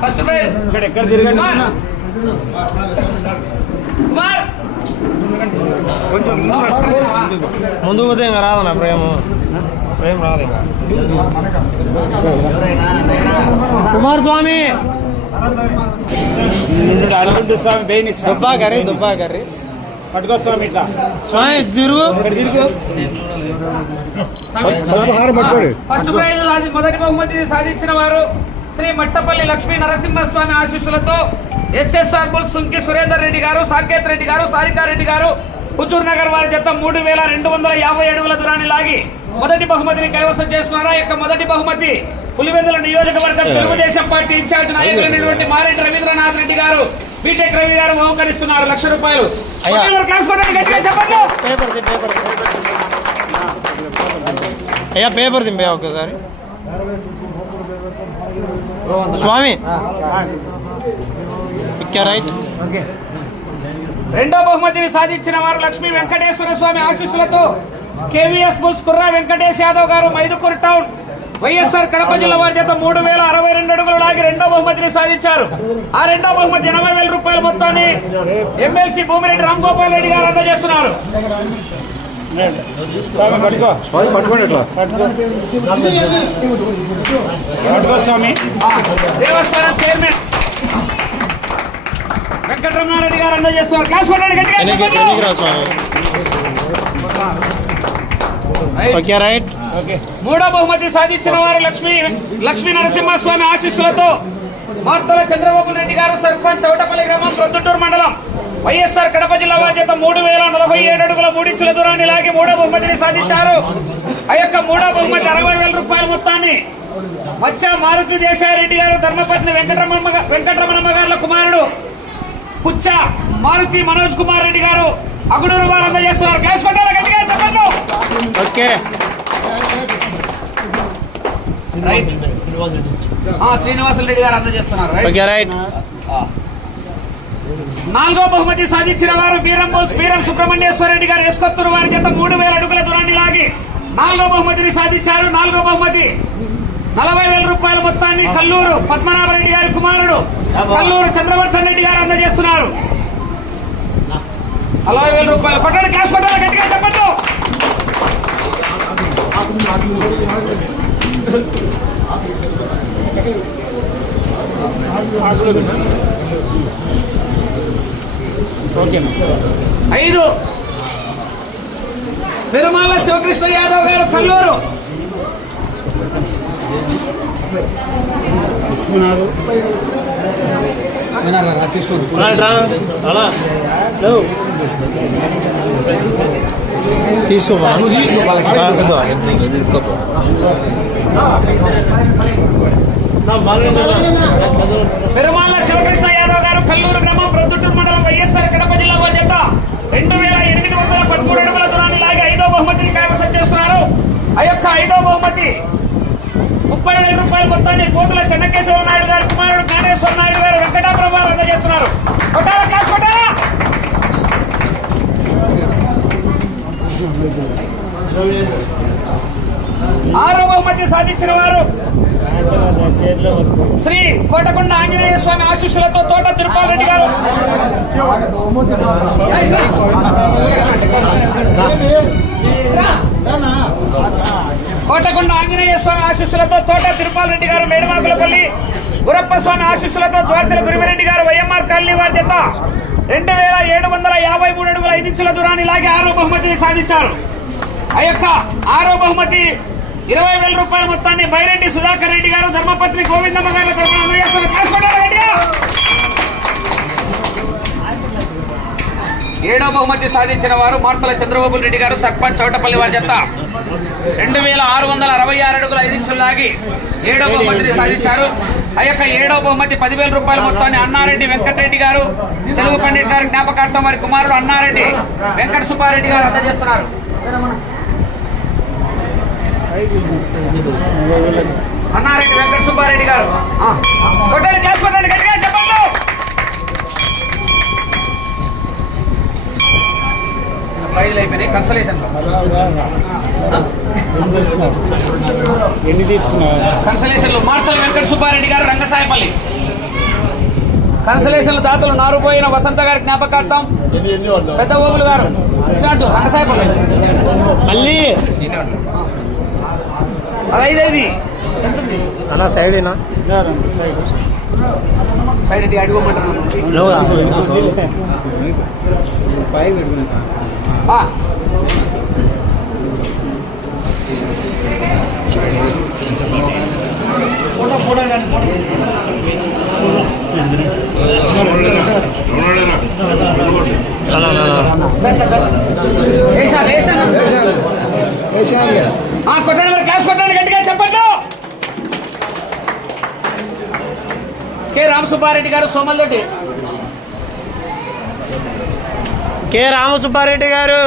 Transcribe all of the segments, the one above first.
First prize. ఇక్కడ ఎక్కడ తిరగండి? కుమార్. కుమార్. కొంచెం ముందు పోతే ఇంకా రాదన్న ప్రేమ. ప్రేమ రాదు ఇంకా. కుమారస్వామి అడుగుంటు స్వామి బెయిన్ దుబ్బా కర్రీ దుబ్బా కర్రీ పట్టుకో స్వామి ఇట్లా. స్వామి తిరుగు. ఇక్కడ తిరుగు. ఫస్ట్ ప్రైజ్ సాధి- మొదటి బహుమతి సాధించిన వారు. శ్రీ మట్టపల్లి లక్ష్మీ నరసింహస్వామి ఆశీస్సులతో ఎస్ఎస్ఆర్ బుల్ సుంకి సురేందర్ రెడ్డి గారు సాకేత్ రెడ్డి గారు సారికారెడ్డి గారు హుజూర్ నగర్ వారి జత మూడు వేల రెండు వందల యాభై అడుగుల దూరాన్ని లాగి మొదటి బహుమతిని కైవసం చేసుకున్నారు? ఆ యొక్క మొదటి బహుమతి పులివెందుల నియోజకవర్గం తెలుగుదేశం పార్టీ ఇన్ఛార్జ్ నాయకులైనటువంటి మారెడ్డి రవీంద్రనాథ్ రెడ్డి గారు బీటెక్ రవి గారు బహుకరిస్తున్నారు లక్ష రూపాయలు. అయ్యా. పేపర్ దింపే ఒక్కసారి స్వామి. రైట్. రెండో బహుమతిని సాధించిన వారు లక్ష్మీ వెంకటేశ్వర స్వామి ఆశీస్సులతో KVS bulls Kurra Venkatesh Yadav garu Mydukur town YSR Kadapa జిల్లా వారి చేత మూడు వేల అరవై రెండు అడుగులు లాగి రెండో బహుమతిని సాధించారు. ఆ రెండో బహుమతి ఎనభై వేల రూపాయల మొత్తాన్ని ఎమ్మెల్సీ భూమిరెడ్డి రామ్ గోపాల్ రెడ్డి గారు అందజేస్తున్నారు. స్వామి పట్టుకో. స్వామి పట్టుకోండి ఇట్లా పట్టుకో స్వామి. దేవస్థానం చైర్మన్. వెంకటరమణారెడ్డి గారు అందజేస్తున్నారు క్లాస్ ఓకే రైట్ ఓకే మూడో బహుమతి సాధించిన వారు లక్ష్మీ లక్ష్మీ నరసింహస్వామి ఆశీస్సులతో మార్తల చంద్రబాబు నాయుడు గారు సర్పంచ్ చౌటపల్లి గ్రామం ప్రొద్దుటూరు మండలం. వైఎస్ఆర్ కడప జిల్లా చేత మూడు వేల నలభై ఏడు అడుగుల మూడించుల దూరాన్ని లాగి మూడో బహుమతిని సాధించారు. ఆ యొక్క మూడో బహుమతి అరవై వేల రూపాయల మొత్తాన్ని మచ్చ మారుతి దేశారెడ్డి గారు ధర్మపత్ని వెంకటరమణ వెంకటరమణమ్మ గారుల కుమారుడు పుచ్చ మారుతి మనోజ్ కుమార్ రెడ్డి గారు అగుడూరు వారు అందజేస్తున్నారు. గట్టిగా? చెప్పండి. ఓకే. రైట్. ఆ, శ్రీనివాసులు రెడ్డి గారు అందజేస్తున్నారు. రైట్. నాలుగో బహుమతి సాధించిన వారు వీరం బోస్ సుబ్రహ్మణ్యేశ్వర రెడ్డి గారు. ఎస్కొత్తూరు వారి చేత మూడు వేల అడుగుల దూరాన్ని లాగి నాలుగో బహుమతిని సాధించారు. నాలుగో బహుమతి నలభై వేల రూపాయల మొత్తాన్ని కల్లూరు పద్మనాభరెడ్డి గారి కుమారుడు కల్లూరు చంద్రవర్ధన్ రెడ్డి గారు అందజేస్తున్నారు. నలభై వేల రూపాయలు కొట్టండి క్యాష్ కొట్టాలి గట్టిగా చెప్పండి ఓకే ఐదు. పెరుమాళ్ళ శివకృష్ణ యాదవ్ గారు కల్లూరు. తీసుకో తీసుకో పెరుమాళ్ళ శివకృష్ణ యాదవ్ గారు కల్లూరు గ్రామం ప్రొద్దుటూరు మండలం వైఎస్ఆర్ కడప జిల్లా వారి చేత రెండు వేల ఎనిమిది వందల పదమూడు అడుగుల దూరాన్ని లాగి ఐదో బహుమతిని కైవసం చేసుకున్నారు. ఆ యొక్క ఐదో బహుమతి ముప్పై వేల రూపాయల మొత్తాన్ని కోతుల చెన్నకేశ్వర నాయుడు గారు కుమారుడు జ్ఞానేశ్వర నాయుడు గారు వెంకటాపురం వారు అందజేస్తున్నారు. కొట్టారా క్లాస్ కొట్టారా? ఆరో బహుమతి సాధించిన వారు శ్రీ కోటకొండ ఆంజనేయ స్వామి ఆశీస్సులతో తోట తిరుపాల్ రెడ్డి గారు. కోటకొండ ఆంజనేయ స్వామి ఆశీస్సులతో తోట తిరుపాల్ రెడ్డి గారు మేడమాకులపల్లి గురప్ప స్వామి ఆశీస్సులతో ద్వారసల గురిమిరెడ్డి గారు వైఎంఆర్ కాలనీ వారి చేత రెండు వేల ఏడు వందల యాభై మూడు అడుగుల ఐదు ఇంచుల దూరాన్ని ఇలాగే ఆరో బహుమతిని సాధించారు. ఆ యొక్క ఆరో బహుమతి ఇరవై వేల రూపాయల మొత్తాన్ని బైరెడ్డి సుధాకర్ రెడ్డి గారు ధర్మపత్ని గోవిందమ్మ గారి తరఫున ఏడో బహుమతి సాధించిన వారు మార్తల చంద్రబాబు రెడ్డి గారు సర్పంచ్ చౌటపల్లి వారి చెత్త రెండు వేల ఆరు వందల అరవై ఆరు అడుగుల ఐదు లాగి ఏడో బహుమతిని సాధించారు. ఆ యొక్క ఏడో బహుమతి పదివేల రూపాయల మొత్తాన్ని అన్నారెడ్డి వెంకటరెడ్డి గారు తెలుగు పండిట్ గారి జ్ఞాపకార్థం వారి కుమారుడు అన్నారెడ్డి వెంకట సుబ్బారెడ్డి గారు అందజేస్తున్నారు. అన్నారెడ్డి వెంకట సుబ్బారెడ్డి గారు. కొట్టండి గట్టిగా చెప్పండి ప్రైజ్లు అయిపోయినాయి కన్సలేషన్ ఎన్ని తీసుకున్నావు? కన్సలేషన్లో మార్తల వెంకట సుబ్బారెడ్డి గారు రంగసాయపల్లి. కన్సలేషన్ దాతలు నారుపోయిన వసంత గారి జ్ఞాపకార్థం పెద్ద ఓబులు గారు. రంగసాయపల్లి. మళ్ళీ? అన్న సైడ్ అయినా సైడ్ ఇటు అడుగుమంటారు కె రామసుబ్బారెడ్డి గారు సోమల్దొడ్డి కె రామసుబ్బారెడ్డి గారు.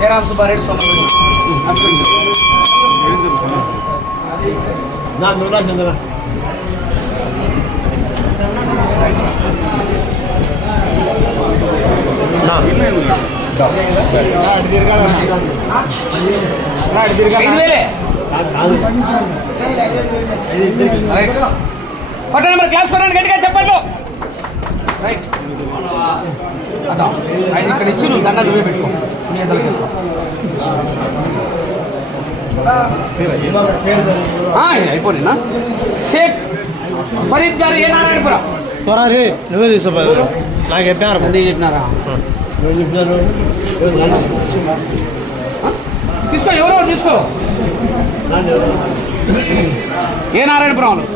కె రామసుబ్బారెడ్డి సోమల్దొడ్డి నా ఐదు వేలే. రైట్ కొట్టండి మరి క్లాస్ కొట్టండి గట్టిగా చెప్పండి. రైట్ అదా. ఐదు ఇక్కడ ఇచ్చి నువ్వు దండ నువ్వే పెట్టుకో. నీ అయిపోయినా షేక్ ఫరీద్ గారు ఏ నారాయణపురం? త్వర రే నువ్వే తీసుకోపోయారు నాకు చెప్పారు. చెప్పినారా? తీసుకో ఎవరో తీసుకో. ఏ నారాయణపురం వాళ్ళు?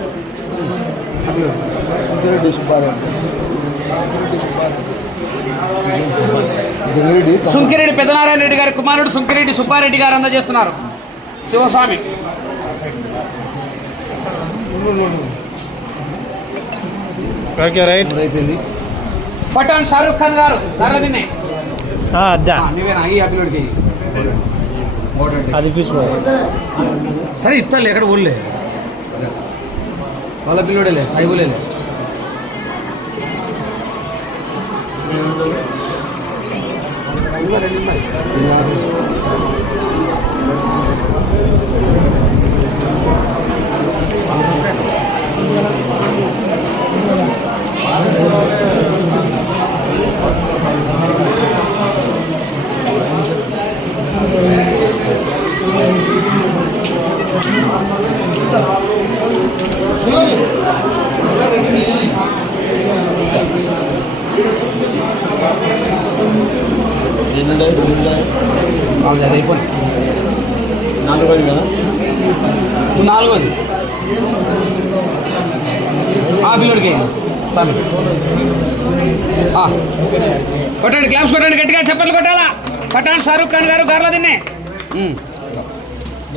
సుంకిరెడ్డి పెద్దనారాయణ రెడ్డి గారి కుమారుడు సుంకిరెడ్డి సుబ్బారెడ్డి గారు అందజేస్తున్నారు. శివస్వామి. పఠాన్ షారూక్ ఖాన్ గారు ఈ అభివృడికి అది తీసుకో సరే ఇస్తాలే ఎక్కడ ఊళ్ళే వాళ్ళ పిల్లోడేలే ఐగులే అది అయిపోయింది నాలుగోది ఆ పిల్లోడికి సరే. కొట్టండి క్లాస్ కొట్టండి గట్టిగా చెప్పండి కొట్టాలా? పఠాన్ షారూక్ ఖాన్ గారు గార్లా తిన్నే.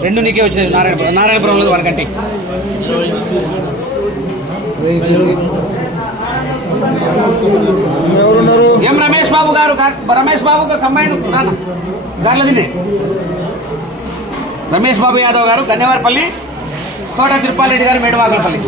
రెండు నీకే వచ్చేది నారాయణపురం నారాయణపురంలో వాడికంటే ఎం రమేష్ బాబు గారు? గార్- రమేష్ బాబు కంబైన్ రానా గార్ల తిన్నే రమేష్ బాబు యాదవ్ గారు గన్నేవారిపల్లి కోట తిరుపాలరెడ్డి గారు మేడవాగలపల్లి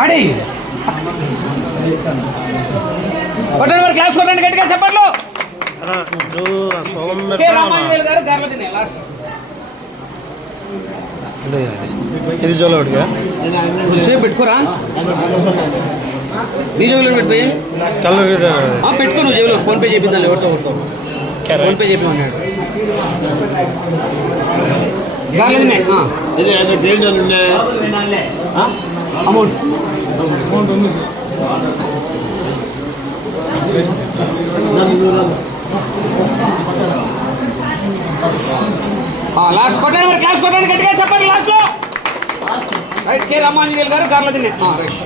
ఆడి. కొట్టండి మరి క్లాస్ కొట్టండి గట్టిగా లాస్ట్ ఇదే సేపు పెట్టుకోరా? నీ జోబులో పెట్టిపోయి పెట్టుకో నువ్వు జేబులో. ఫోన్ పే చేపిద్దాం ఎవరితో ఒకరితో ఫోన్ పే చెప్పిమన్నాడు తినే అమౌంట్. లాస్ట్ కొట్టండి మరి క్లాస్ కొట్టండి గట్టిగా చెప్పండి లాస్ట్. లో రైట్ కే రామాంజనేయులు గారు గార్ల తినే. రైట్.